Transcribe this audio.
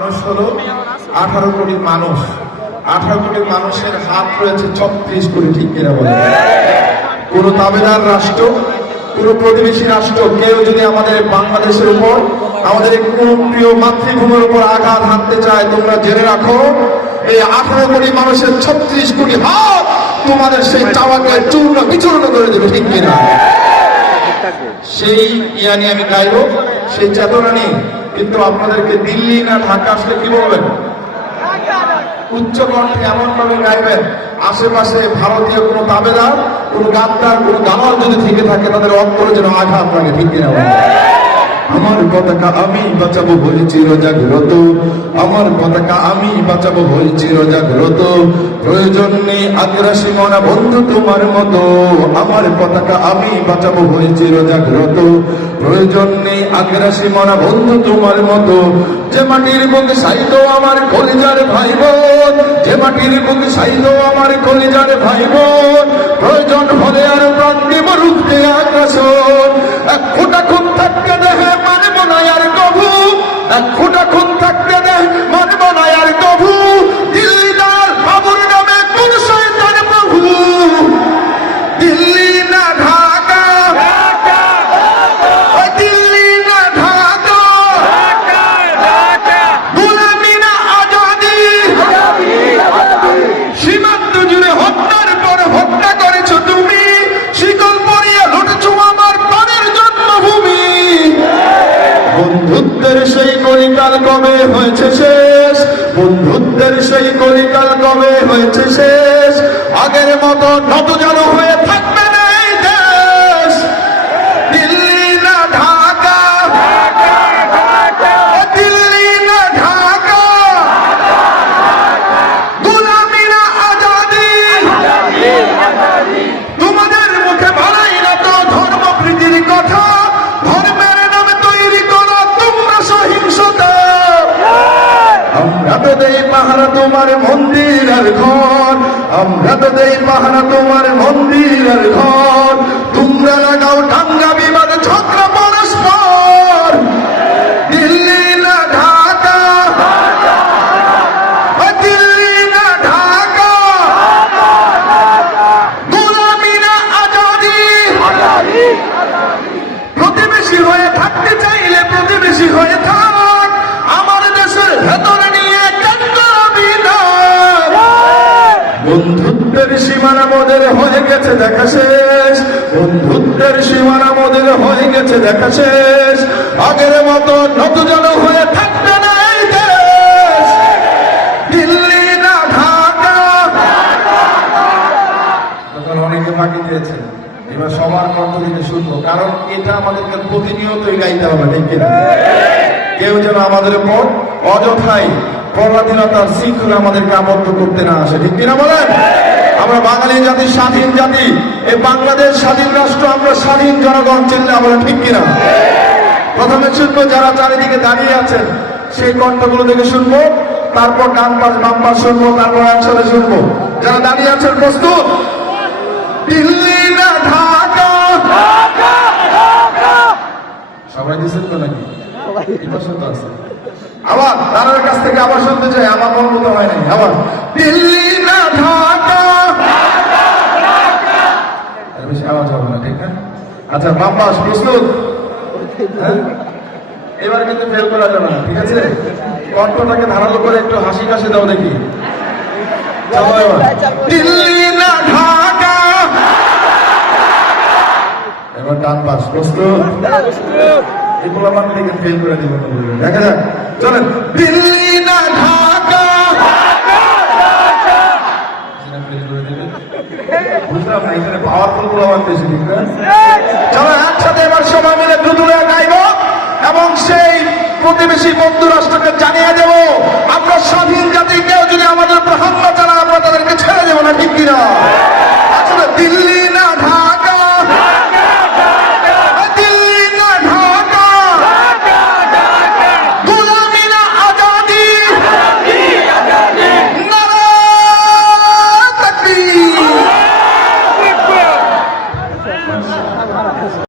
মানুষ হলো আঠারো কোটি মানুষ। আঠারো কোটি মানুষের হাত রয়েছে ছত্রিশ কোটি, ঠিক কিনা বলে? কোন দাবেদার রাষ্ট্র, কোন প্রতিবেশী রাষ্ট্র, কেউ যদি আমাদের বাংলাদেশের উপর, আমাদের প্রিয় মাতৃভূমির উপর আঘাত হানতে চায়, তোমরা জেনে রাখো, এই আঠারো কোটি মানুষের ছত্রিশ কোটি হাত তোমাদের সেই চাওয়াকে চূর্ণ বিচূর্ণ করে দেবে, ঠিক কিনা? সেই ইয়া নিয়ে আমি গাইব, সেই চেতনা নিয়ে। কিন্তু আপনাদেরকে দিল্লি না ঢাকা আসলে কি বলবেন উচ্চ কণ্ঠে এমন ভাবে গাইবেন, আশেপাশে ভারতীয় কোনো দাবেদার কোনো গাদ্দার, কোনো গাওয়ার যদি থেকে থাকে, তাদের অন্তরে যেন আঘাত লাগে, ঠিক কিনা? আমার পতাকা আমি বাঁচাবো হয়ে চির জাগ্রত আমার পতাকা আমি বাঁচাবো হয়ে চির জাগ্রত প্রয়োজন নেই আগ্রাসী মনা বন্ধু তোমার মতো। আমার পতাকা আমি বাঁচাবো হয়ে চির জাগ্রত প্রয়োজন নেই আগ্রাসী মনা বন্ধু তোমার মতো। যে মাটির বুকে সাইতো আমার কলিজার ভাই বোন যে মাটির বুকে সাইতো আমার কলিজার ভাই বোন প্রয়োজন হলে আর প্রাণ দিব রুখতে আকাশ এক ফোটা খুন থাকতে দেহে মানব না আর কভু এক ফোটা খুন থাকতে দেহে মানব না আর কভু দিল্লিদার বাবুর নামে কোন শয়তান প্রভু। দিল্লি না ঢাকা। ওই দিল্লি না ঢাকা। গোলামি না আজাদি। সীমান্ত জুড়ে হত্যার পর হত্যা করেছ তুমি। শিকল পরিয়ে লুটেছো আমার প্রাণের জন্মভূমি। বন্ধুত্বের সেই কলিকাল কবে হয়েছে শেষ? বন্ধুত্বের সেই কলিকাল কবে হয়েছে শেষ? আগের মতো নত যেন হয়ে তোমার মন্দির আর ঘর। আমরা তো দেই পাহারা তোমার মন্দির আর ঘর। বন্ধুত্বের সীমানা মোদের হয়ে গেছে, দেখা শেষ। বন্ধুত্বের সীমানা মোদের হয়ে গেছে, দেখা শেষ। আগের মতো নতুন হয়ে থাকবে না এই দেশ। দিল্লি না ঢাকা। তখন অনেকে বাকি দিয়েছেন, এবার সবার কণ্ঠ থেকে শুনব, কারণ এটা আমাদেরকে প্রতিনিয়তই গাইতে হবে, ঠিক কেউ যেন আমাদের উপর অযথাই পরাধীনতার শৃঙ্খলা আমাদেরকে আবদ্ধ করতে না আসে। ঠিক কিনা বলেন? আমরা বাঙালি জাতি স্বাধীন জাতি এই বাংলাদেশ স্বাধীন রাষ্ট্র আমরা স্বাধীন জনগণ চিন্তা বলে ঠিক কিনা? প্রথমে শুনব যারা চারিদিকে দাঁড়িয়ে আছেন সেই কণ্ঠগুলো থেকে শুনব তারপর ডান পাশ বাম পাশ শুনব তারপর একসাথে শুনব। যারা দাঁড়িয়ে আছেন প্রস্তুত? দিল্লি না ঢাকা? সবাই দিচ্ছেন তো নাকি? আছে। আবার তার কাছ থেকে আবার শুনতে চাই আমার মন মতো আবার, দিল্লি না ঢাকা? আচ্ছা প্রস্তুত? হ্যাঁ? এবার কিন্তু ফেল করা যাবে ঠিক আছে? কণ্ঠটাকে ধারালো করে একটু হাসি কাশি দাও দেখি। দিল্লি না ঢাকা? এবার ডান পাশ, প্রস্তুত। এগুলো আমার দিকে ফেল করে দিব দেখা যাক। চলেন। দিল্লি না ঢাকা? বুঝলাম না, এখানে পাওয়ারফুল আমার বেশি ঠিক না চলো একসাথে এবার সবাই মিলে এবং সেই প্রতিবেশী বন্ধু রাষ্ট্রকে জানিয়ে দেব, আমরা স্বাধীন জাতি, কেউ যদি আমাদের উপর হামলা আমরা তাদেরকে ছেড়ে দেবো না, ঠিক কিনা?